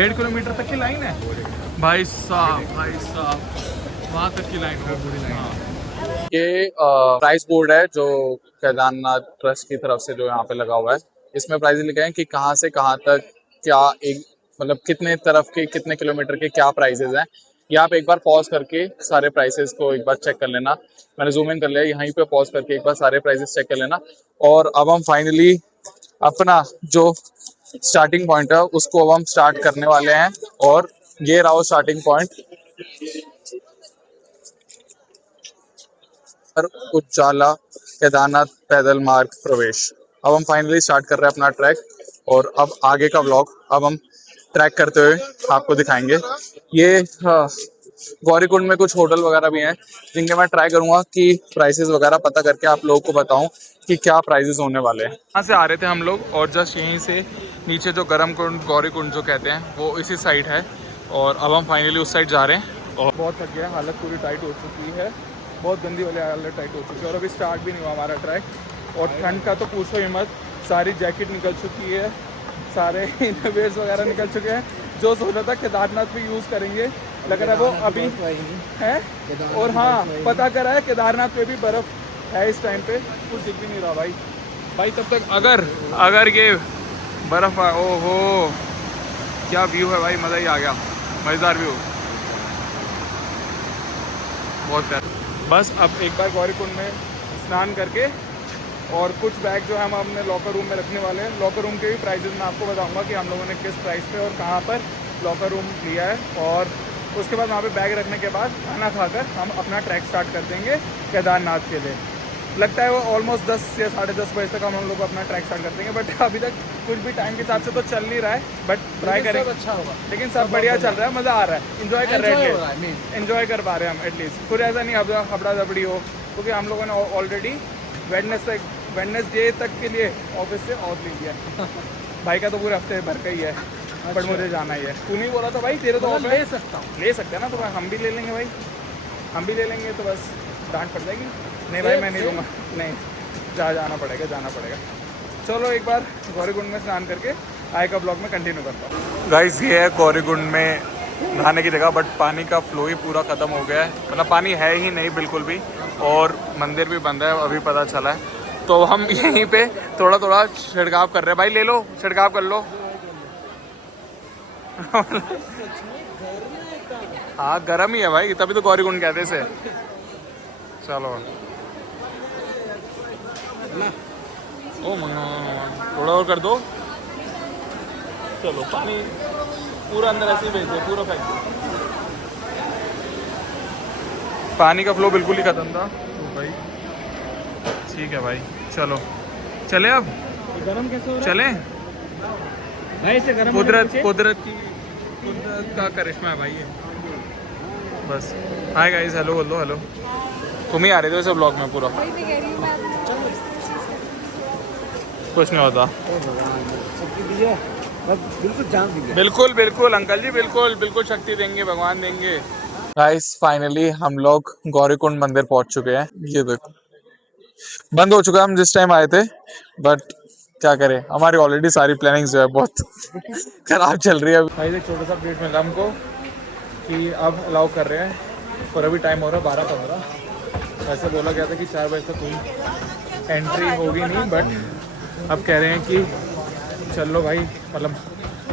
1.5 kilometre तक की line है भाई साहब वहाँ तक की लाइन है पूरी लाइन। ये प्राइस बोर्ड है जो केदारनाथ ट्रस्ट की तरफ से जो यहाँ पे लगा हुआ है। इसमें प्राइस लिखे हैं कि कहाँ से कहाँ तक क्या एक मतलब कितने तरफ के कितने किलोमीटर के क्या प्राइसेस हैं। ये आप एक बार पॉज करके सारे प्राइसेस को एक बार चेक कर लेना। मैंने जूम इन कर लिया, यहीं पे पॉज करके एक बार सारे प्राइसेस चेक कर लेना। और अब हम फाइनली अपना जो स्टार्टिंग पॉइंट है उसको अब हम स्टार्ट करने वाले हैं। और ये रहा स्टार्टिंग पॉइंट, उजाला केदारनाथ पैदल मार्ग प्रवेश। अब हम फाइनली स्टार्ट कर रहे हैं अपना ट्रैक। और अब आगे का व्लॉग अब हम ट्रैक करते हुए आपको दिखाएंगे। ये गौरीकुंड में कुछ होटल वगैरह भी हैं जिनके मैं ट्राई करूंगा कि प्राइसेस वगैरह पता करके आप लोगों को बताऊं कि क्या प्राइसेस होने वाले हैं। यहाँ से आ रहे थे हम लोग और जस्ट यहीं से नीचे जो गर्म कुंड गौरीकुंड जो कहते हैं वो इसी साइड है। और अब हम फाइनली उस साइड जा रहे हैं और बहुत थक गया, हालत पूरी टाइट हो चुकी है, बहुत गंदी वाली हालत टाइट हो चुकी है। और अभी स्टार्ट भी नहीं हुआ हमारा ट्रैक। और ठंड का तो पूछो ही मत, सारी जैकेट निकल चुकी है, सारे इनरवेयर्स वगैरह निकल चुके हैं। जो सोचा था केदारनाथ पे यूज़ करेंगे लग रहा है वो अभी है। और हाँ, पता करा है केदारनाथ पे भी बर्फ़ है इस टाइम पे, कुछ दिख भी नहीं रहा भाई तब तक अगर ये बर्फ़, ओहो क्या व्यू है भाई, मज़ा ही आ गया, मज़ेदार व्यू, बहुत प्यारा। बस अब एक बार गौरीकुंड में स्नान करके और कुछ बैग जो है हम अपने लॉकर रूम में रखने वाले हैं। लॉकर रूम के भी प्राइसेस मैं आपको बताऊंगा कि हम लोगों ने किस प्राइस पे और कहाँ पर लॉकर रूम लिया है। और उसके बाद वहाँ पे बैग रखने के बाद खाना खाकर हम अपना ट्रैक स्टार्ट कर देंगे केदारनाथ के लिए। लगता है वो ऑलमोस्ट 10 या 10:30 बजे तक हम लोग अपना ट्रैक स्टार्ट कर देंगे। बट अभी तक कुछ भी टाइम के हिसाब से तो चल नहीं रहा है, बट ट्राई करेंगे, अच्छा होगा। लेकिन सब बढ़िया चल रहा है, मज़ा आ रहा है, इन्जॉय कर रहे हैं, इन्जॉय कर पा रहे हैं हम एटलीस्ट। फिर ऐसा नहीं हबड़ा दबड़ी हो, क्योंकि हम लोगों ने ऑलरेडी वेडनेसडे तक के लिए ऑफिस से ऑफ ले लिया। भाई का तो पूरे हफ्ते भर का ही है, बट मुझे जाना ही है। तू नहीं बोला था भाई तेरे तो ऑफ ले सकते हैं ना, तो हम भी ले लेंगे भाई, हम भी ले लेंगे, तो बस डांट पड़ जाएगी। नहीं भाई मैं नहीं दूंगा, नहीं जाना पड़ेगा। चलो एक बार गौरीकुंड में स्नान करके आए का ब्लॉग में कंटिन्यू करता हूँ। गाइस ये है गौरीकुंड में नहाने की जगह, बट पानी का फ्लो ही पूरा ख़त्म हो गया है, मतलब पानी है ही नहीं बिल्कुल भी। और मंदिर भी बंद है अभी पता चला है, तो हम यहीं पे थोड़ा थोड़ा छिड़काव कर रहे हैं। भाई ले लो, छिड़काव कर लो। हाँ गर्म ही है भाई, तभी तो गौरीकुंड कहते से। चलो ओ मना, थोड़ा और कर दो। चलो पानी पूरा अंदर ऐसे ही भेज दो, पूरा फेंक दो। पानी का फ्लो बिल्कुल ही खत्म था तो भाई ठीक है भाई, चलो चले अब गरम कैसे हो रहा चले। भाई से गरम कुदरत का करिश्मा है भाई ये। बस हाय गाइस, हेलो बोल दो, हेलो। तुम ही आ रहे थे वैसे ब्लॉग में पूरा, कुछ नहीं होता। बिल्कुल अंकल जी, बिल्कुल शक्ति देंगे, भगवान देंगे। गाइस फाइनली हम लोग गौरीकुंड मंदिर पहुंच चुके हैं। ये देखो बंद हो चुका है हम जिस टाइम आए थे, बट क्या करें, हमारी ऑलरेडी सारी प्लानिंग्स जो है बहुत खराब चल रही है। भाई एक छोटा सा अपडेट मिला हमको कि अब अलाउ कर रहे हैं, पर अभी टाइम हो रहा है 12:15। ऐसे बोला गया था कि 4 बजे तक कोई एंट्री होगी नहीं, बट अब कह रहे हैं कि चल लो भाई, मतलब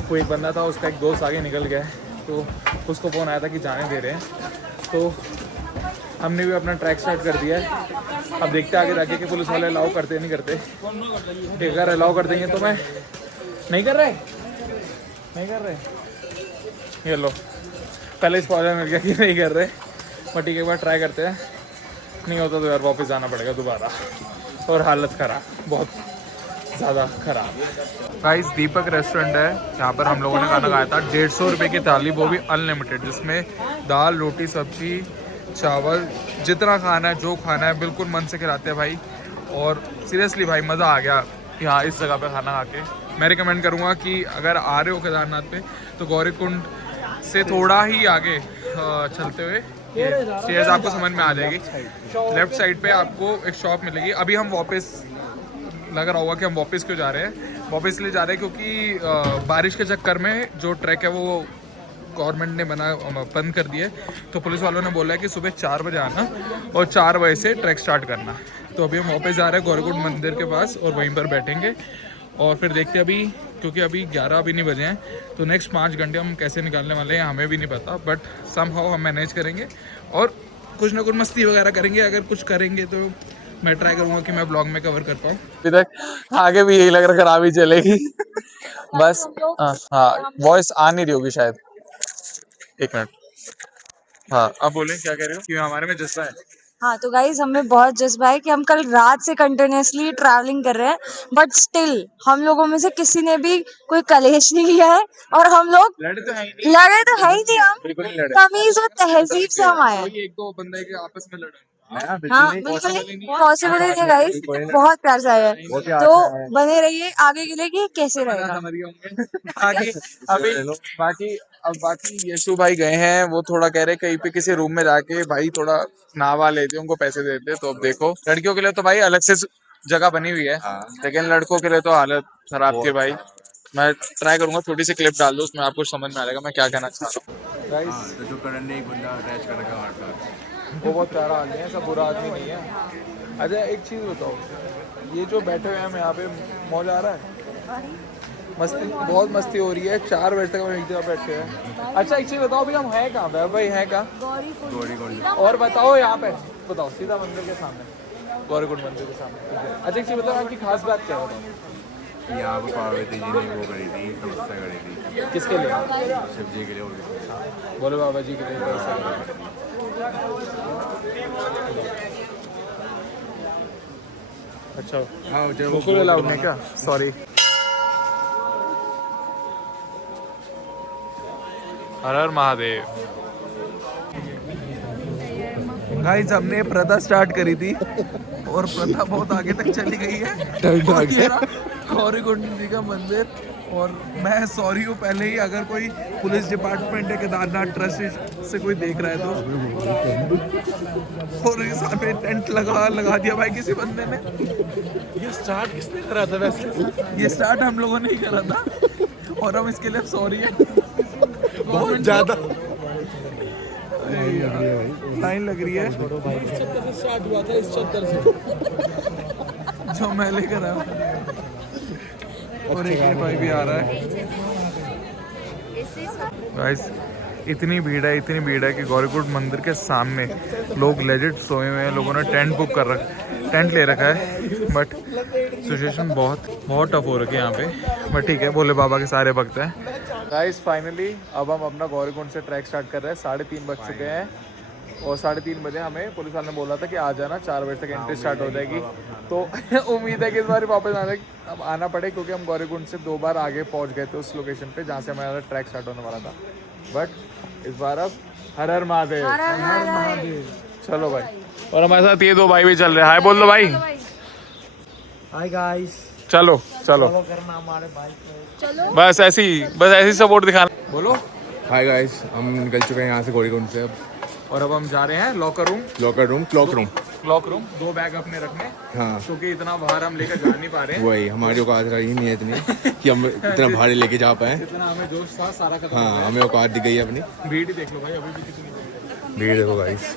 कोई एक बंदा था उसका एक दोस्त आगे निकल गया है, तो उसको फ़ोन आया था कि जाने दे रहे हैं, तो हमने भी अपना ट्रैक स्टार्ट कर दिया है। अब देखते हैं आगे जाके कि पुलिस वाले अलाउ करते हैं नहीं करते। अगर अलाउ कर देंगे तो मैं नहीं कर रहे। ये लो पहले स्पॉइलर मिल गया कि नहीं कर रहे, बट ठीक है एक बार ट्राई करते हैं, नहीं होता तो यार वापस जाना पड़ेगा दोबारा। और हालत ख़राब, बहुत ज़्यादा ख़राब। गाइस दीपक रेस्टोरेंट है, यहाँ पर हम लोगों ने खाना खाया था। 150 रुपये की थाली, वो भी अनलिमिटेड, जिसमें दाल रोटी सब्जी चावल, जितना खाना है जो खाना है बिल्कुल मन से खिलाते हैं भाई। और सीरियसली भाई मज़ा आ गया यहाँ इस जगह पे खाना खा के। मैं रिकमेंड करूँगा कि अगर आ रहे हो केदारनाथ पे तो गौरीकुंड से थोड़ा ही आगे चलते हुए चीज़ आपको समझ में आ जाएगी। लेफ्ट साइड पे आपको एक शॉप मिलेगी। अभी हम वापस लग रहा होगा कि हम वापस क्यों जा रहे हैं, वापस इसलिए जा रहे हैं क्योंकि बारिश के चक्कर में जो ट्रैक है वो गवर्नमेंट ने बंद कर दिया है। तो पुलिस वालों ने बोला है कि सुबह 4 बजे आना और 4 बजे से ट्रैक स्टार्ट करना। तो अभी हम वापस जा रहे हैं गौरीकुंड मंदिर के पास और वहीं पर बैठेंगे और फिर देखते हैं अभी, क्योंकि अभी 11 भी नहीं बजे हैं, तो नेक्स्ट 5 घंटे हम कैसे निकालने वाले हैं हमें भी नहीं पता, बट समहाउ हम मैनेज करेंगे और कुछ ना कुछ मस्ती वगैरह करेंगे। अगर कुछ करेंगे तो मैं ट्राई करूँगा कि मैं ब्लॉग में कवर कर पाऊँ। अभी तक आगे भी यही लग रहा है खराब ही चलेगी बस। हाँ, वॉइस आ नहीं रही होगी शायद। एक मिनट। हाँ, अब बोलें क्या कह रहे हो कि हमारे में जज्बा है। हाँ तो गाइज हमें बहुत जज्बा है कि हम कल रात से कंटिन्यूअसली ट्रैवलिंग कर रहे हैं, बट स्टिल हम लोगों में से किसी ने भी कोई कलेश नहीं किया है और हम लोग लड़े तो है ही नहीं, लड़े तो है ही नहीं, हम बिल्कुल नहीं लड़े। तमीज और तहजीब से हम आए हैं। कोई एक दो बंदे के आपस में लड़े। हाँ बिल्कुल पॉसिबल ही नहीं गाइज, बहुत प्यार से आए हैं। तो बने रहिए आगे के लिए कि कैसे रहेगा। बाकी अभी बाकी यशु भाई गए हैं, वो थोड़ा कह रहे कहीं पे किसी रूम में जाके भाई थोड़ा नहावा लेते, उनको पैसे देते। तो अब देखो, लड़कियों के लिए तो भाई अलग से जगह बनी हुई है, लेकिन लड़कों के लिए तो हालत खराब थी भाई। मैं ट्राई करूंगा छोटी सी क्लिप डाल दूं, उसमें आपको समझ में आ जाएगा मैं क्या कहना चाह रहा हूँ। गाइस तो जो करण ने एक बंदा अटैच कर रखा हमारे साथ, वो बहुत प्यारा आदमी है, सब बुरा आदमी नहीं है। अच्छा एक चीज़ बताओ, ये जो बैठे हुए हैं हम यहाँ पे मौज आ रहा है, मस्ती बहुत मस्ती हो रही है। 4 बजे तक हम एक जगह बैठे हैं। अच्छा एक चीज़ बताओ, अभी हम हैं कहाँ पे भाई, हैं कहाँ? गौरीकुंड। और बताओ यहाँ पे, बताओ सीधा मंदिर के सामने, गौरीकुंड मंदिर के सामने। अच्छा एक चीज़ बताओ, आपकी खास बात क्या है बताओ? यहाँ पर पार्वती जी ने वो करी थी, तपस्या करी थी किसके लिए? शिव जी के लिए। और बोले बाबा जी के लिए। अच्छा हाँ, जब बिल्कुल अलाउड नहीं क्या? सॉरी। हर हर महादेव। गाइस हमने प्रथा स्टार्ट करी थी और प्रथा बहुत आगे तक चली गई है। और ये रहा गौरीकुंड जी का मंदिर। और मैं सॉरी हूँ पहले ही, अगर कोई पुलिस डिपार्टमेंट है केदारनाथ ट्रस्ट से कोई देख रहा है तो। और इस पे टेंट लगा दिया भाई किसी बंदे ने। ये स्टार्ट किसने करा था वैसे? ये स्टार्ट हम लोगों ने ही करा था और हम इसके लिए सॉरी है बहुत ज्यादा लाइन लग रही है स्टार्ट हुआ था इस चद्दर से जो मैं लेकर आया। और एक भाई भी आ रहा है। गाइस इतनी भीड़ है कि गौरीकुंड मंदिर के सामने लोग लेजिट सोए हुए हैं। लोगों ने टेंट ले रखा है, बट सिचुएशन बहुत टफ हो रखी है यहाँ पे। बट ठीक है, भोले बाबा के सारे भक्त हैं। गाइस फाइनली अब हम अपना गौरीकुंड से ट्रैक स्टार्ट कर रहे हैं। 3:30 बज चुके हैं और 3:30 बजे हमें पुलिस वाले ने बोला था कि आ जाना, 4 बजे तक एंट्री स्टार्ट हो जाएगी। तो उम्मीद है कि इस बार वापस आना पड़े, क्योंकि हम गौरीकुंड से 2 बार आगे पहुंच गए थे उस लोकेशन पे जहाँ से हमारा ट्रैक स्टार्ट होने वाला था। बट इस बार अब हर हर महादेव। चलो भाई, और हमारे साथ ये 2 भाई भी चल रहे हैं। हाय बोल दो भाई। हाय गाइस, चलो करना हमारे बाइक पे। बस ऐसी सपोर्ट दिखाना। बोलो। हाय गाइस, हम निकल चुके हैं यहाँ से गौरीकुंड से अब। और अब हम जा रहे हैं locker room. Clock room 2 bag अपने रखने, हाँ, क्योंकि इतना बाहर हम लेकर जा नहीं पा रहे हैं। वही हमारी औकात रही नहीं है इतनी कि हम इतना भारी लेके जा पाए। जितना हमें जोश था सारा खत्म हो हाँ, गया। हमें औकात दिख गई है अपनी। भीड़ ही देख लो भाई, अभी भी कितनी भीड़ देखो गाइस।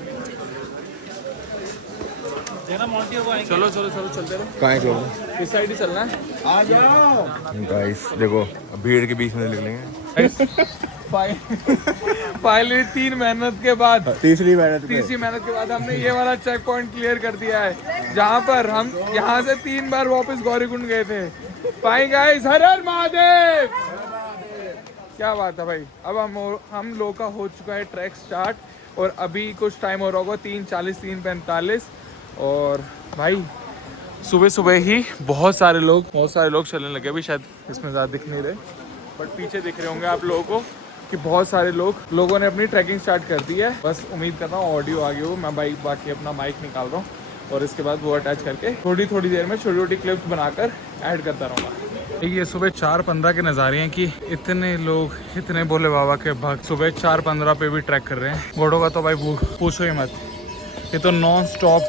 चलो चलते रहो। कहाँ है लोग? इस साइड ही चलना है। आ जाओ गाइस देखो, भीड़ के बीच में निकलेंगे। फाइनली 3 मेहनत के बाद, तीसरी मेहनत तीसरी मेहनत के बाद हमने ये वाला चेक पॉइंट क्लियर कर दिया है, जहाँ पर हम यहाँ से 3 बार वापस गौरीकुंड गए थे। पाई गाइस, हर हर महादेव। क्या बात है भाई। अब हम लोग का हो चुका है ट्रैक स्टार्ट और अभी कुछ टाइम हो रहा होगा, 3:40 3:45। और भाई सुबह ही बहुत सारे लोग चलने लगे। अभी शायद इसमें ज़्यादा दिख नहीं रहे, बट पीछे दिख रहे होंगे आप लोगों को कि बहुत सारे लोगों ने अपनी ट्रैकिंग स्टार्ट कर दी है। बस उम्मीद करता हूँ ऑडियो आ गई हो। मैं बाकी अपना माइक निकाल रहा हूँ और इसके बाद वो अटैच करके थोड़ी देर में छोटी क्लिप्स बनाकर ऐड करता रहूँगा। ये सुबह 4:15 के नज़ारे हैं कि इतने लोग, इतने भोले बाबा के भक्त सुबह 4:15 पे भी ट्रैक कर रहे हैं। घोड़ों का तो भाई पूछो ही मत, ये तो नॉन स्टॉप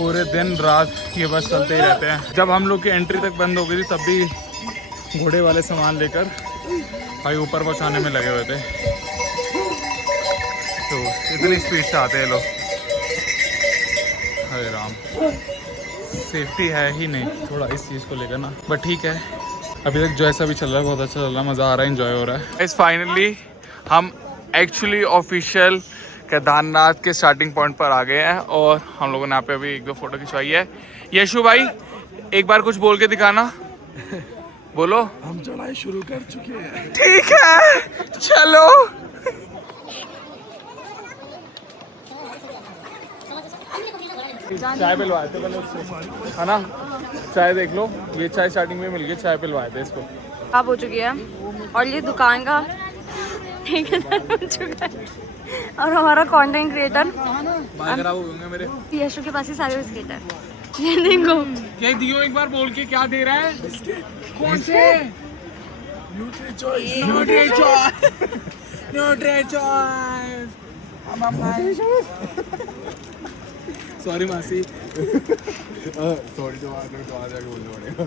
पूरे दिन रात ये बस चलते ही रहते हैं। जब हम लोग की एंट्री तक बंद हो गई थी तब भी घोड़े वाले सामान लेकर भाई ऊपर पहुंचाने में लगे हुए थे। तो इतनी स्पीड से आते हैं लोग। हरे राम, सेफ्टी है ही नहीं थोड़ा इस चीज़ को लेकर ना, बट ठीक है। अभी तक जो ऐसा भी चल रहा है बहुत अच्छा चल रहा है, मज़ा आ रहा है, एंजॉय हो रहा है। इस फाइनली हम एक्चुअली ऑफिशियल केदारनाथ के स्टार्टिंग पॉइंट पर आ गए हैं और हम लोगों ने यहाँ पे अभी 1-2 फोटो खिंचवाई है। यशु भाई एक बार कुछ बोल के दिखाना, बोलो। हम चढ़ाई शुरू कर चुके हैं। ठीक है चलो। चाय पिलवाए थे पहले उससे, है ना? चाय देख लो, ये चाय स्टार्टिंग में मिल गई, चाय पिलवाए थे इसको। अब हो चुकी है और ये दुकान का ठेकेदार बन चुका है और हमारा कंटेंट क्रिएटर खराब हो गए मेरे। यशु के पास ही सारे बिस्किट है। ये देखो क्या दियो, एक बार बोल के क्या दे रहा है? कौन से? Nutri choice. सॉरी मासी। सॉरी तो आ जाके बोलने पड़ेगा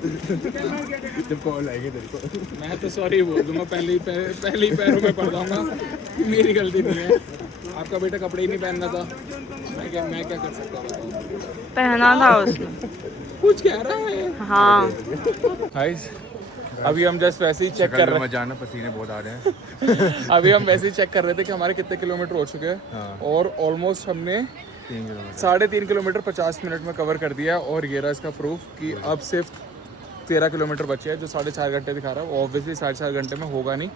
जब कॉल आएगी तेरे को। मैं तो सॉरी बोल दूंगा, पहले ही पैरों में पड़ जाऊंगा। मेरी गलती नहीं है, आपका बेटा कपड़े ही नहीं पहनना था। मैं क्या कर सकता था? पहना था उसने। कुछ कह रहा है। हाँ गाइस अभी हम जस्ट वैसे ही चेक कर रहे हैं। जाना पसीने बहुत आ रहे हैं। अभी हम वैसे ही चेक कर रहे थे कि हमारे कितने किलोमीटर हो चुके हैं। हाँ। और ऑलमोस्ट हमने 3.5 किलोमीटर 50 मिनट में कवर कर दिया। और ये रहा इसका प्रूफ कि अब सिर्फ 13 किलोमीटर बचे हैं, जो 4.5 घंटे दिखा रहा है। वो ऑब्वियसली 4.5 घंटे में होगा नहीं,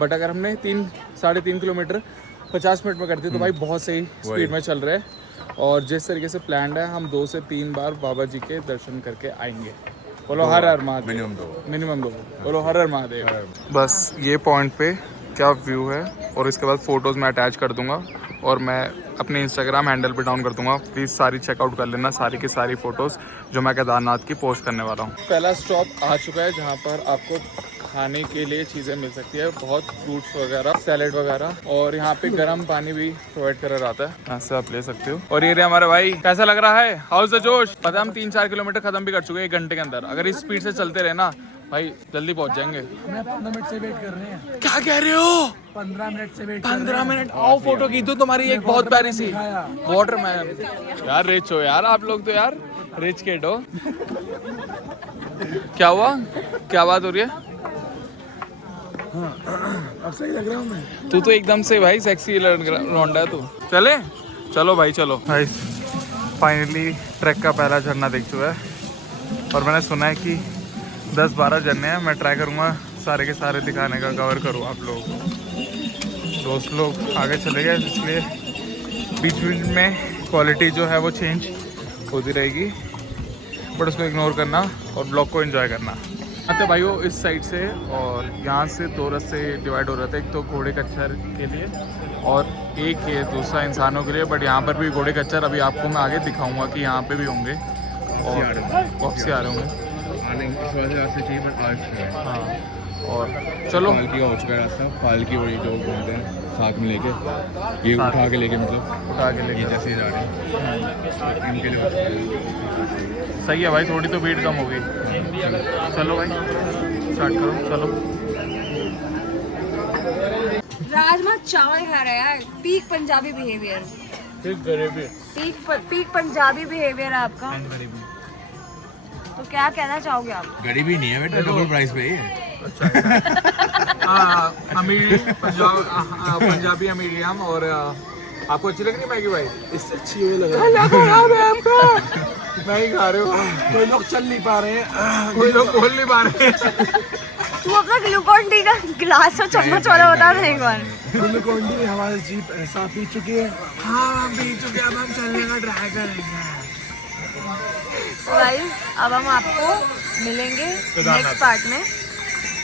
बट अगर हमने 3.5 किलोमीटर 50 मिनट में कर दी तो भाई बहुत सही स्पीड में चल रहे हैं। और जिस तरीके से प्लान है, हम 2 से 3 बार बाबा जी के दर्शन करके आएंगे। बोलो हर हर महादेव। मिनिमम 2। बोलो हर हर महादेव। बस ये पॉइंट पे क्या व्यू है, और इसके बाद फोटोज़ मैं अटैच कर दूंगा और मैं अपने इंस्टाग्राम हैंडल पे डाउन कर दूंगा। प्लीज़ सारी चेकआउट कर लेना, सारी की सारी फ़ोटोज़ जो मैं केदारनाथ की पोस्ट करने वाला हूँ। पहला स्टॉप आ चुका है जहाँ पर आपको खाने के लिए चीज़ें मिल सकती है, बहुत फ्रूट्स वगैरह, सैलेड वगैरह, और यहाँ पे गर्म पानी भी प्रोवाइड करा जाता है, यहाँ से आप ले सकते हो। और ये रहे हमारे भाई, कैसा लग रहा है? हाउस द जोश। पता हम 3-4 किलोमीटर खत्म भी कर चुके हैं 1 घंटे के अंदर। अगर इस स्पीड से चलते रहे ना भाई जल्दी पहुँच जाएंगे। हमें 15 मिनट से वेट कर रहे हैं। क्या कह रहे हो? 15 मिनट से वेट। 15 मिनट? आओ फोटो खींचो तुम्हारी एक बहुत प्यारी सी। वाटरमैन यार, रिच हो यार आप लोग तो यार, रिच किड हो। क्या हुआ, क्या बात हो रही है? अब सही लग रहा हूँ मैं। तू तो एकदम से भाई सेक्सी लौंडा है तू। चले चलो भाई चलो। भाई फाइनली ट्रैक का पहला झरना देख चुका है और मैंने सुना है कि 10-12 झरने हैं। मैं ट्राई करूँगा सारे के सारे दिखाने का, कवर करूँ आप लोग। दोस्त लोग आगे चले गए, इसलिए बीच बीच में क्वालिटी जो है वो चेंज होती रहेगी, बट उसको इग्नोर करना और ब्लॉग को एंजॉय करना। आते भाइयों इस साइड से, और यहाँ से 2 रास्ते डिवाइड हो रहे थे, एक तो घोड़े खच्चर के लिए और एक ये दूसरा इंसानों के लिए। बट यहाँ पर भी घोड़े खच्चर अभी आपको मैं आगे दिखाऊंगा कि यहाँ पे भी होंगे और वापसी आ रहे होंगे। हाँ, और चलो पालकी का हो चुका है रास्ता। पालकी वही जो बोलते हैं साथ में लेके, ये उठा के लेके, मतलब उठा के लेके जैसे जा रहे हैं इनके लिए। सही है भाई, थोड़ी तो भीड़ कम हो गई। चलो भाई स्टार्ट करो, चलो। राजमा चावल खा रहा है यार। Peak Punjabi behaviour. Peak Punjabi behaviour है आपका। तो क्या कहना चाहोगे आप? गरीबी नहीं है बेटा, डबल प्राइस पे है। पंजाबी मीडियम। और आपको अच्छी लग रही है मैगी भाई? इससे अच्छी वो लग रहा है। मैगी खा रहे हो? कोई लोग चल नहीं पा रहे हैं, कोई लोग बोल नहीं पा रहे हैं। तू अपना ग्लूकॉन डी का गिलास और चम्मच वाला बता दे एक बार। ग्लूकॉन डी हमारे जीप ऐसा पी चुके हैं। हाँ हम पी चुके हैं, अब हम चलने का ट्राई करेंगे। गाइस अब हम आपको मिलेंगे नेक्स्ट पार्ट में।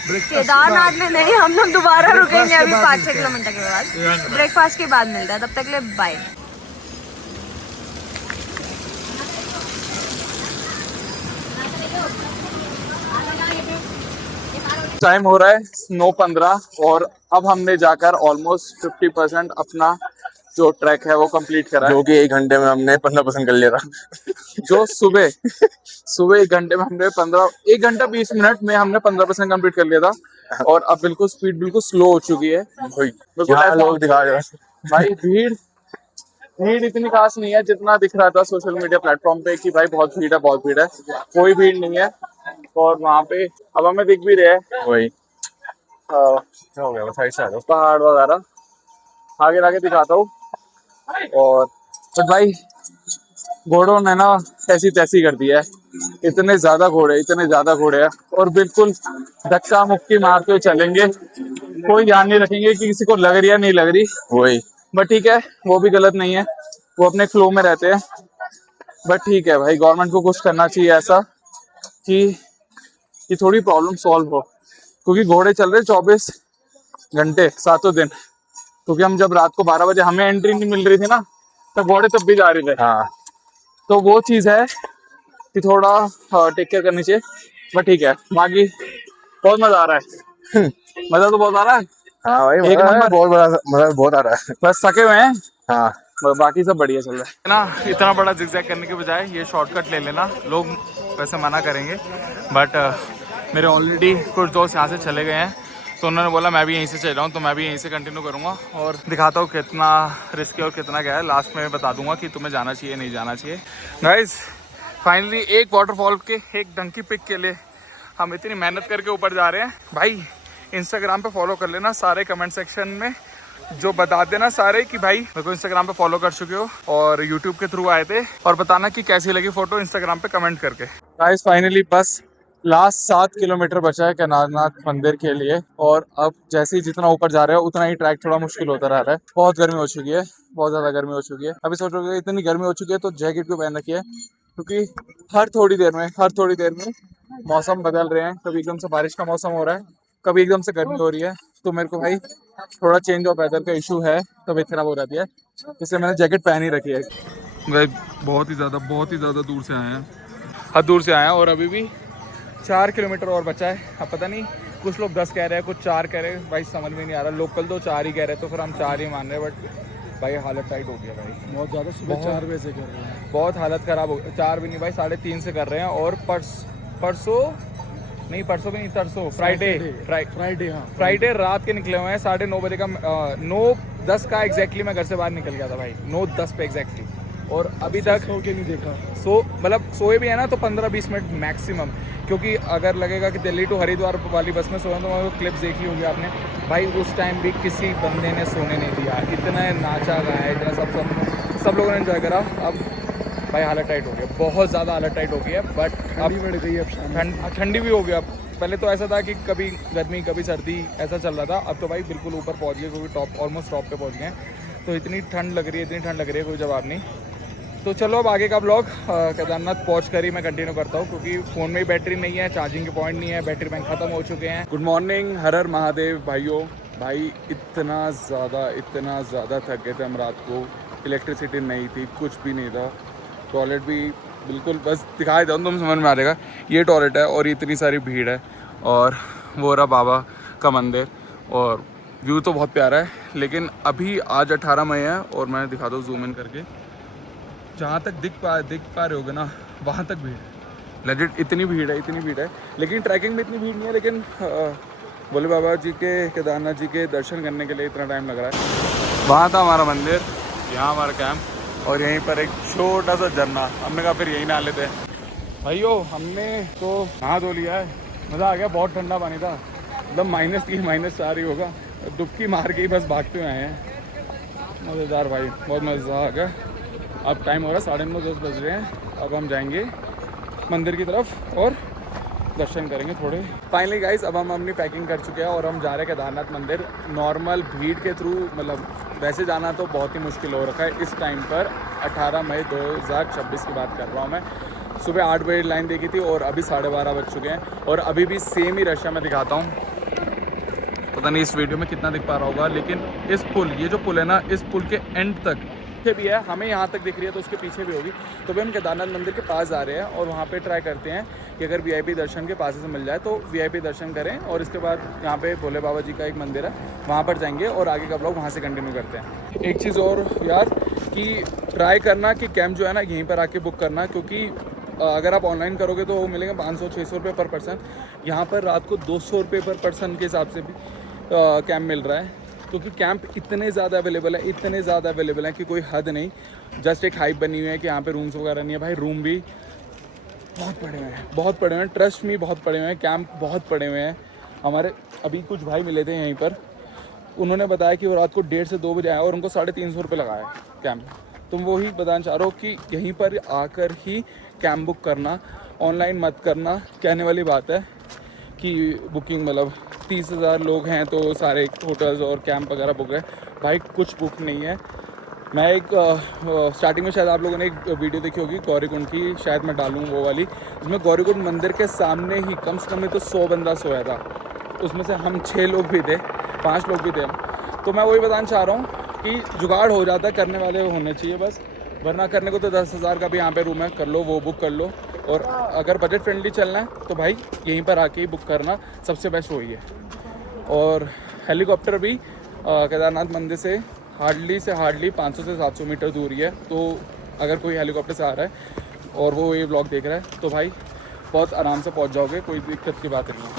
केदारनाथ में नहीं, हम लोग दोबारा रुकेंगे अभी 5-6 किलोमीटर के बाद। ब्रेकफास्ट के बाद मिलता है, तब तक के लिए बाय। टाइम हो रहा है 9:15 और अब हमने जाकर ऑलमोस्ट 50% अपना जो ट्रैक है वो कंप्लीट करा है। जो कि 1 घंटे में हमने 15% कर लिया था। जो सुबह 1 घंटे में हमने 1 घंटा 20 मिनट में हमने 15% कंप्लीट कर लिया था। और अब बिल्कुल स्पीड बिल्कुल स्लो हो चुकी है। बिल्कुल यहाँ ऐसा लोग दिखा रहे हैं। भाई भीड़ इतनी खास नहीं है जितना दिख रहा था सोशल मीडिया प्लेटफॉर्म पे कि भाई बहुत भीड़ है। कोई भीड़ नहीं है। और वहाँ पे अब हमें दिख भी रहे हैं वही क्या हो गया, वो साइड से आ जाओ। पहाड़ वगैरह। आगे दिखाता हूँ। और तो भाई घोड़ों ने ना ऐसी तैसी कर दिया है। इतने ज्यादा घोड़े हैं और बिल्कुल धक्का मुक्की मारते हुए चलेंगे। कोई ध्यान नहीं रखेंगे कि किसी को लग रही है नहीं लग रही। वही बट ठीक है, वो भी गलत नहीं है, वो अपने फ्लो में रहते हैं। बट ठीक है भाई, गवर्नमेंट को कुछ करना चाहिए ऐसा कि थोड़ी प्रॉब्लम सॉल्व हो, क्योंकि घोड़े चल रहे 24 घंटे 7 दिन। क्योंकि हम जब रात को 12 बजे हमें एंट्री नहीं मिल रही थी ना, तब घोड़े तब भी जा रहे थे। हाँ तो वो चीज है कि थोड़ा टेक केयर करनी चाहिए। बट ठीक है, बाकी बहुत मजा आ रहा है। मजा तो बहुत आ रहा है। हाँ भाई, एक नंबर। बहुत बड़ा मजा बहुत आ रहा है। बस थके हुए हैं, हाँ बाकी सब बढ़िया चल रहा है ना। इतना बड़ा जिगजैग करने के बजाय ये शॉर्टकट ले लेना। लोग वैसे मना करेंगे, बट मेरे ऑलरेडी कुछ दोस्त यहाँ से चले गए हैं, तो उन्होंने बोला मैं भी यहीं से चल रहा हूँ, तो मैं भी यहीं से कंटिन्यू करूँगा। और दिखाता हूँ कितना रिस्क है और कितना क्या है। लास्ट में बता दूंगा कि तुम्हें जाना चाहिए नहीं जाना चाहिए। गाइज फाइनली एक वाटरफॉल के एक डंकी पिक के लिए हम इतनी मेहनत करके ऊपर जा रहे हैं। भाई इंस्टाग्राम पे फॉलो कर लेना, सारे कमेंट सेक्शन में जो बता देना सारे कि भाई मेरे को इंस्टाग्राम पे फॉलो कर चुके हो और यूट्यूब के थ्रू आए थे, और बताना कि कैसी लगी फोटो इंस्टाग्राम पे कमेंट करके। गाइस फाइनली बस लास्ट 7 किलोमीटर बचा है केदारनाथ मंदिर के लिए। और अब जैसे ही जितना ऊपर जा रहे हो उतना ही ट्रैक थोड़ा मुश्किल होता रह रहा है। बहुत गर्मी हो चुकी है, बहुत ज़्यादा गर्मी हो चुकी है। अभी सोचोगे इतनी गर्मी हो चुकी है तो जैकेट क्यों पहन रखी है, क्योंकि हर थोड़ी देर में मौसम बदल रहे हैं। कभी एकदम से बारिश का मौसम हो रहा है, कभी एकदम से गर्मी हो रही है। तो मेरे को भाई थोड़ा चेंज ऑफ वेदर का इशू है, तबीयत खराब हो जाती है, इसलिए मैंने जैकेट पहन ही रखी है। भाई बहुत ही ज़्यादा दूर से आए हैं, हद दूर से आए हैं। और अभी भी 4 किलोमीटर और बचा है। अब पता नहीं, कुछ लोग 10 कह रहे हैं, कुछ 4 कह रहे हैं, भाई समझ में नहीं आ रहा। लोकल तो 4 ही कह रहे हैं, तो फिर हम 4 ही मान रहे हैं। बट भाई हालत टाइट हो गया भाई, बहुत ज़्यादा। सुबह 4 बजे से कर रहे हैं, बहुत हालत ख़राब हो गई। 4 भी नहीं भाई, 3:30 से कर रहे हैं। और परसों फ्राइडे रात के निकले हुए हैं। 9:30 बजे का 9:10 का एग्जैक्टली मैं घर से बाहर निकल गया था भाई, 9:10 पे एग्जैक्टली। और अभी तक सो के नहीं देखा। मतलब सोए भी है ना तो 15-20 मिनट मैक्सिमम। क्योंकि अगर लगेगा कि दिल्ली टू हरिद्वार वाली बस में सोए तो वो क्लिप्स देखी होगी आपने भाई, उस टाइम भी किसी बंदे ने सोने नहीं दिया। इतना नाचा गाया, इतना सब लोगों ने एंजॉय करा। अब भाई हालत टाइट हो गया, बहुत ज़्यादा हालत टाइट हो गई है। बट ठंडी बढ़ गई है, अब ठंडी भी हो गया। पहले तो ऐसा था कि कभी गर्मी कभी सर्दी ऐसा चल रहा था, अब तो भाई बिल्कुल ऊपर पहुंच गए, क्योंकि ऑलमोस्ट टॉप पे पहुंच गए। तो इतनी ठंड लग रही है, कोई जवाब नहीं। तो चलो अब आगे का ब्लॉग केदारनाथ पहुंच कर ही मैं कंटिन्यू करता हूँ, क्योंकि फ़ोन में ही बैटरी नहीं है, चार्जिंग के पॉइंट नहीं है, बैटरी बैंक ख़त्म हो चुके हैं। गुड मॉर्निंग, हर हर महादेव भाइयों। भाई इतना ज़्यादा थक गए थे हम रात को। इलेक्ट्रिसिटी नहीं थी, कुछ भी नहीं था, टॉयलेट भी बिल्कुल, बस दिखाई दो तुम समझ में आ जाएगा। ये टॉयलेट है और इतनी सारी भीड़ है, और वो रहा बाबा का मंदिर। और व्यू तो बहुत प्यारा है, लेकिन अभी आज 18 मई है और मैं दिखा दूँ जूम इन करके, जहाँ तक दिख पा रहे होगे ना वहाँ तक भीड़ है। लेजिट इतनी भीड़ है। लेकिन ट्रैकिंग में इतनी भीड़ नहीं है, लेकिन भोले बाबा जी के, केदारनाथ जी के दर्शन करने के लिए इतना टाइम लग रहा है। वहाँ था हमारा मंदिर, यहाँ हमारा कैंप, और यहीं पर एक छोटा सा झरना। हमने कहा फिर यहीं नहा लेते हैं। भाइयों हमने तो नहा धो लिया है, मज़ा आ गया। बहुत ठंडा पानी था, एकदम -3 -4 ही होगा। डुबकी मार के ही बस भागते हुए आए हैं। मज़ेदार भाई, बहुत मज़ा आ गया। अब टाइम हो रहा है 9:30-10 बज रहे हैं। अब हम जाएंगे मंदिर की तरफ और दर्शन करेंगे थोड़े। फाइनली गाइस अब हम अपनी पैकिंग कर चुके हैं और हम जा रहे हैं केदारनाथ मंदिर। नॉर्मल भीड़ के थ्रू, मतलब वैसे जाना तो बहुत ही मुश्किल हो रखा है इस टाइम पर। 18 मई 2026 की बात कर रहा हूँ मैं। सुबह 8 बजे लाइन देखी थी और अभी 12:30 बज चुके हैं, और अभी भी सेम ही रश है। मैं दिखाता हूँ, पता नहीं इस वीडियो में कितना दिख पा रहा होगा, लेकिन इस पुल, ये जो पुल है ना, इस पुल के एंड तक पीछे भी है, हमें यहाँ तक दिख रही है तो उसके पीछे भी होगी। तो भाई हम केदारनाथ मंदिर के पास जा रहे हैं और वहाँ पे ट्राई करते हैं कि अगर वीआईपी दर्शन के पास से मिल जाए तो वीआईपी दर्शन करें, और इसके बाद यहाँ पे भोले बाबा जी का एक मंदिर है वहाँ पर जाएंगे और आगे का ब्लॉग वहाँ से कंटिन्यू करते हैं। एक चीज़ और यार कि ट्राई करना कि कैंप जो है ना यहीं पर आके बुक करना, क्योंकि अगर आप ऑनलाइन करोगे तो वो मिलेंगे 500-600 रुपये पर पर्सन। यहाँ पर रात को 200 रुपये पर पर्सन के हिसाब से भी कैंप मिल रहा है, क्योंकि कैंप इतने ज़्यादा अवेलेबल है कि कोई हद नहीं। जस्ट एक हाइप बनी हुई है कि यहाँ पे रूम्स वगैरह नहीं है। भाई रूम भी बहुत पड़े हुए हैं, ट्रस्ट में बहुत पड़े हुए हैं, कैंप बहुत पड़े हुए हैं। हमारे अभी कुछ भाई मिले थे यहीं पर, उन्होंने बताया कि वो रात को 1:30 से 2 बजे आए और उनको 350 रुपये लगाया कैंप। तुम वही बताना चाह रहे हो कि यहीं पर आकर ही कैंप बुक करना, ऑनलाइन मत करना। कहने वाली बात है कि बुकिंग मतलब 30,000 लोग हैं तो सारे होटल्स और कैंप वगैरह बुक है। भाई कुछ बुक नहीं है। मैं एक स्टार्टिंग में शायद आप लोगों ने एक वीडियो देखी होगी गौरीकुंड की, शायद मैं डालूँ वो वाली, जिसमें गौरीकुंड मंदिर के सामने ही कम से कम नहीं तो 100 बंदा सोया था। उसमें से हम 6 लोग भी थे, 5 लोग भी थे हम। तो मैं वही बताना चाह रहा हूँ कि जुगाड़ हो जाता है, करने वाले होने चाहिए बस, वरना करने को तो 10,000 का भी यहाँ पे रूम है, कर लो वो बुक कर लो। और अगर बजट फ्रेंडली चलना है तो भाई यहीं पर आके ही बुक करना सबसे बेस्ट वही है। और हेलीकॉप्टर भी केदारनाथ मंदिर से हार्डली 500 से 700 मीटर दूरी है। तो अगर कोई हेलीकॉप्टर से आ रहा है और वो ये व्लॉग देख रहा है तो भाई बहुत आराम से पहुंच जाओगे, कोई दिक्कत की बात नहीं है।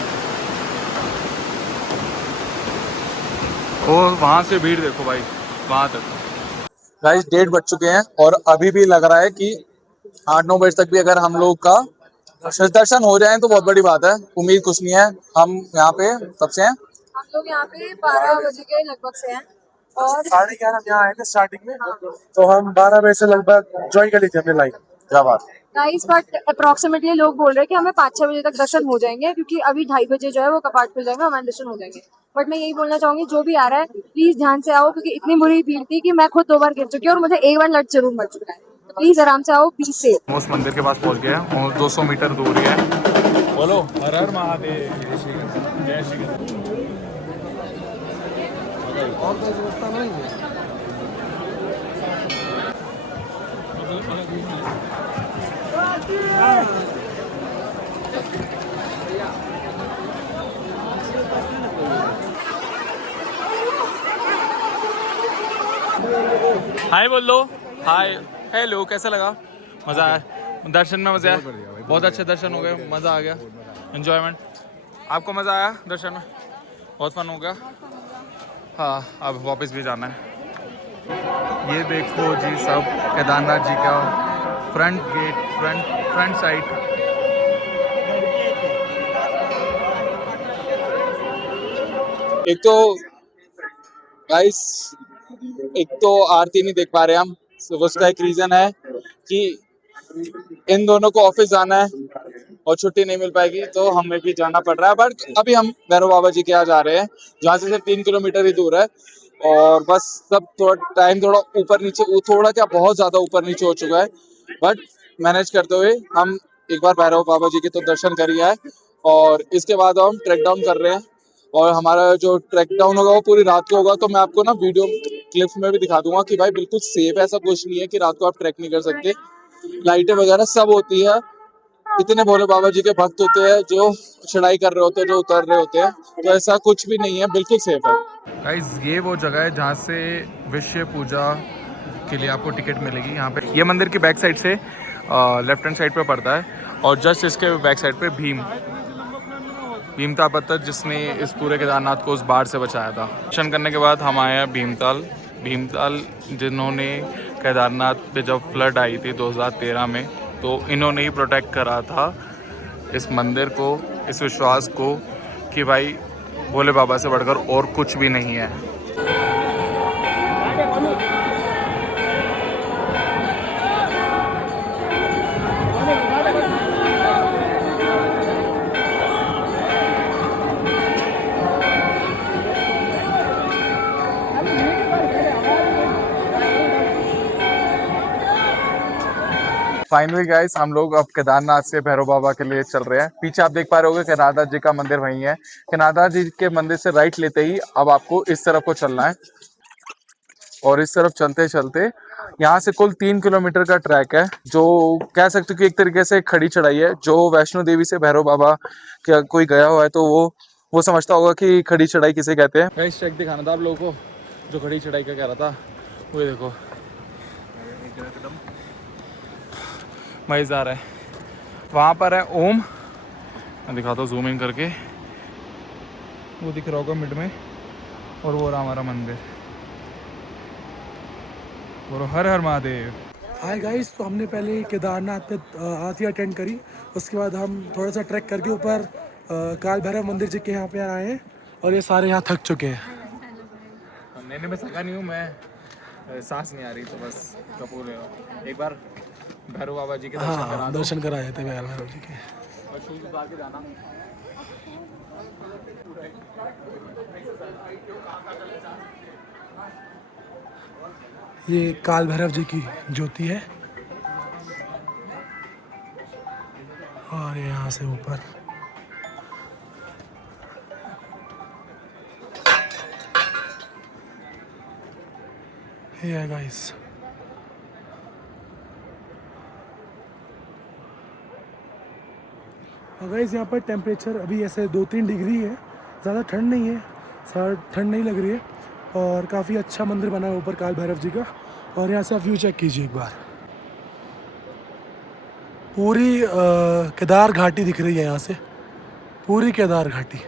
और वहाँ से भीड़ देखो भाई, वहाँ तक। गाइस 1:30 बज चुके हैं और अभी भी लग रहा है कि 8-9 बजे तक भी अगर हम लोग का दर्शन हो जाए तो बहुत बड़ी बात है। उम्मीद कुछ नहीं है। हम यहाँ पे कब से हैं? हम लोग यहाँ पे 12 बजे के लगभग से हैं और 11:30 यहाँ आए थे स्टार्टिंग में, तो हम 12 बजे से लगभग ज्वाइन कर ली थी हमने लाइन। क्या बात। गाइस बट अप्रोक्सीमेटली लोग बोल रहे हैं कि हमें 5-6 बजे तक दर्शन हो जाएंगे, क्योंकि अभी 2:30 बजे जो है वो कपाट खुल जाएंगे, हमारे दर्शन हो जाएंगे। बट मैं यही बोलना चाहूंगी जो भी आ रहा है प्लीज ध्यान से आओ, क्योंकि इतनी बुरी भीड़ थी कि मैं खुद 2 बार गिर चुकी हूँ और मुझे एक बार लट जरूर मर चुका है। तो प्लीज आराम से आओ, बी सेफ। उस मंदिर के पास पहुँच गया है और 200 मीटर दूर ही है। बोलो हर हर महादेव, जय श्री कृष्ण। हाय बोल लो, हाय हेलो, कैसा लगा? मज़ा आया दर्शन में? मज़ा आया, बहुत अच्छे दर्शन हो गए, मज़ा आ गया, एंजॉयमेंट। आपको मज़ा आया दर्शन में? बहुत फन हो गया। हाँ अब वापस भी जाना है। ये देखो जी सब केदारनाथ जी का फ्रंट गेट, फ्रंट साइड। एक तो गाइस, एक तो आरती नहीं देख पा रहे हम, तो उसका एक रीजन है कि इन दोनों को ऑफिस जाना है और छुट्टी नहीं मिल पाएगी, तो हमें भी जाना पड़ रहा है। बट अभी हम भैरव बाबा जी के यहाँ जा रहे हैं, जहाँ से सिर्फ 3 किलोमीटर ही दूर है। और बस सब थोड़ा टाइम थोड़ा ऊपर नीचे, थोड़ा क्या बहुत ज्यादा ऊपर नीचे हो चुका है, बट मैनेज करते हुए हम एक बार भैरव बाबा जी के तो दर्शन कर ही आए। और इसके बाद हम ट्रैक डाउन कर रहे हैं, और हमारा जो ट्रैक डाउन होगा वो पूरी रात को होगा। तो मैं आपको ना वीडियो क्लिप्स में भी दिखा दूंगा कि भाई बिल्कुल सेफ है, ऐसा कुछ नहीं है कि रात को आप ट्रैक नहीं कर सकते। लाइटें वगैरह सब होती है, इतने भोले बाबा जी के भक्त होते हैं जो चढ़ाई कर रहे होते हैं, जो उतर रहे होते हैं, तो ऐसा कुछ भी नहीं है, बिल्कुल सेफ है। गाइस ये वो जगह है जहाँ से विश्व पूजा के लिए आपको टिकट मिलेगी। यहाँ पे ये मंदिर की बैक साइड से लेफ्ट हैंड साइड पे पड़ता है, और जस्ट इसके बैक साइड पे भीमताल पत्थर, जिसने इस पूरे केदारनाथ को उस बाढ़ से बचाया था। दर्शन करने के बाद हम आए हैं भीमताल, जिन्होंने केदारनाथ पे जब फ्लड आई थी 2013 में, तो इन्होंने ही प्रोटेक्ट करा था इस मंदिर को, इस विश्वास को कि भाई भोले बाबा से बढ़कर और कुछ भी नहीं है। फाइनली गाइस हम लोग अब केदारनाथ से भैरव बाबा के लिए चल रहे हैं। पीछे आप देख पा रहे होगे केदारनाथ जी का मंदिर वहीं है। केदारनाथ जी के मंदिर से राइट लेते ही अब आपको इस तरफ को चलना है, और इस तरफ चलते चलते यहाँ से कुल 3 किलोमीटर का ट्रैक है, जो कह सकते हो कि एक तरीके से खड़ी चढ़ाई है। जो वैष्णो देवी से भैरव बाबा क्या कोई गया हुआ है तो वो समझता होगा कि खड़ी चढ़ाई किसे कहते हैं। गाइस ट्रैक दिखाना था आप लोगों को, जो खड़ी चढ़ाई का कह रहा था वो देखो मज़ा आ रहा है। वहाँ पर है ओम, मैं दिखाता हूँ जूम इन करके, वो दिख रहा होगा मिड में, और वो रहा हमारा मंदिर, और हर हर महादेव। हाय गाइस, तो हमने पहले केदारनाथ में आरती अटेंड करी। उसके बाद हम थोड़ा सा ट्रैक करके ऊपर काल भैरव मंदिर जी के यहाँ पे आए हैं, और ये सारे यहाँ थक चुके हैं। नहीं मैं थका नहीं हूँ, मैं सांस नहीं आ रही तो बस कपूर है। एक बार भैरव बाबा जी के दर्शन करा हाँ, दो। दर्शन कराए थे भैरव जी के। बस शूज उतार के जाना। ये काल भैरव जी की ज्योति है, और यहाँ से ऊपर ये है गाइस। गाइस यहाँ पर टेम्परेचर अभी ऐसे 2-3 डिग्री है, ज़्यादा ठंड नहीं है, ठंड नहीं लग रही है, और काफ़ी अच्छा मंदिर बना है ऊपर काल भैरव जी का। और यहाँ से आप व्यू चेक कीजिए एक बार, पूरी केदार घाटी दिख रही है यहाँ से, पूरी केदार घाटी।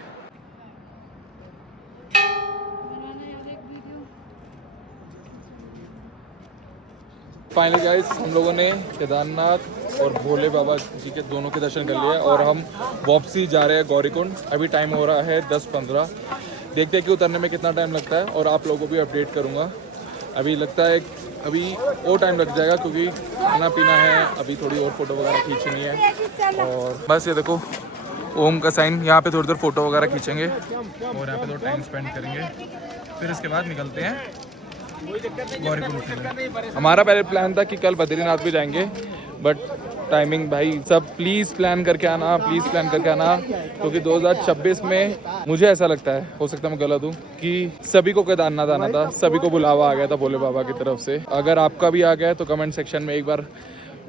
फाइनली गाइस हम लोगों ने केदारनाथ और भोले बाबा जी के दोनों के दर्शन कर लिए, और हम वापसी जा रहे हैं गौरीकुंड। अभी टाइम हो रहा है 10:15। देखते हैं कि उतरने में कितना टाइम लगता है, और आप लोगों को भी अपडेट करूँगा। अभी लगता है अभी और टाइम लग जाएगा, क्योंकि खाना पीना है, अभी थोड़ी और फ़ोटो वगैरह खींचनी है। और बस ये देखो ओम का साइन, यहाँ पे थोड़ी देर फ़ोटो वगैरह खींचेंगे, और यहाँ पे थोड़ा टाइम स्पेंड करेंगे, फिर इसके बाद निकलते हैं गौरीकुंड के लिए। हमारा पहले प्लान था कि कल बद्रीनाथ भी जाएंगे, बट टाइमिंग भाई सब प्लीज़ प्लान करके आना, प्लीज़ प्लान करके आना, क्योंकि 2026 में मुझे ऐसा लगता है, हो सकता है मैं गलत हूँ, कि सभी को केदारनाथ आना था, सभी को बुलावा आ गया था भोले बाबा की तरफ से। अगर आपका भी आ गया है तो कमेंट सेक्शन में एक बार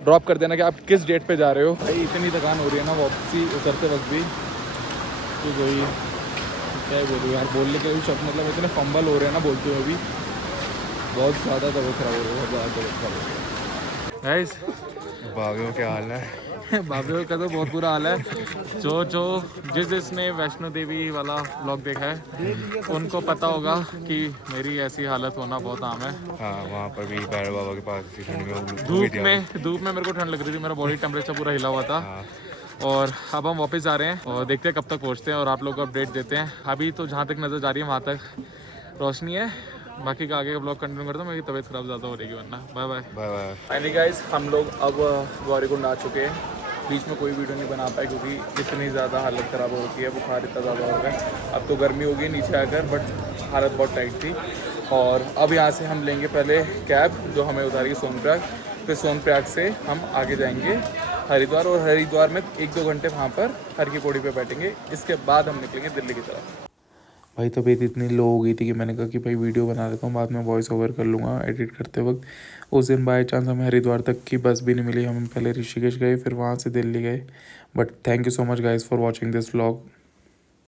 ड्रॉप कर देना कि आप किस डेट पे जा रहे हो। भाई इतनी थकान हो रही है ना वापसी उतरते वक्त भी, तो वही क्या बोलूँ यार, बोलने के भी शब्द मतलब इतने फंबल हो रहे हैं ना बोलते हुए भी, बहुत ज़्यादा तबीयत खराब हो रही है, बहुत ज़्यादा तबीयत खराब हो रही है। गाइस बाबियों क्या हाल है? बाबियों का तो बहुत बुरा हाल है। जो जिसने वैष्णो देवी वाला व्लॉग देखा है उनको पता होगा कि मेरी ऐसी हालत होना बहुत आम है। हाँ, वहाँ पर भी भैरव बाबा के पास थी, ठंड में धूप में मेरे को ठंड लग रही थी, मेरा बॉडी टेम्परेचर पूरा हिला हुआ था। और अब हम वापस जा रहे हैं, और देखते हैं कब तक पहुँचते हैं, और आप लोग को अपडेट देते हैं। अभी तो जहाँ तक नज़र जा रही है वहाँ तक रोशनी है, बाकी का आगे का ब्लॉग कंटिन्यू करता हूँ, मेरी तबीयत खराब ज़्यादा हो रही है वरना। Bye bye bye bye. Finally guys हम लोग अब गौरीकुंड आ चुके हैं। बीच में कोई वीडियो नहीं बना पाए क्योंकि इतनी ज़्यादा हालत ख़राब हो रखी है, बुखार इतना ज़्यादा हो गया है। अब तो गर्मी हो गई नीचे आकर, बट हालत बहुत टाइट थी। और अब यहाँ से हम लेंगे पहले कैब जो हमें उतारेगी सोनप्रयाग, फिर सोनप्रयाग से हम आगे जाएंगे हरिद्वार, और हरिद्वार में 1-2 घंटे वहाँ पर हर की पौड़ी पे बैठेंगे। इसके बाद हम निकलेंगे दिल्ली की तरफ। भाई तबीयत इतनी लो हो गई थी कि मैंने कहा कि भाई वीडियो बना देता हूँ, बाद में वॉइस ओवर कर लूँगा एडिट करते वक्त। उस दिन बाय चांस हमें हरिद्वार तक की बस भी नहीं मिली, हम पहले ऋषिकेश गए फिर वहाँ से दिल्ली गए। But thank you so much guys for watching this vlog.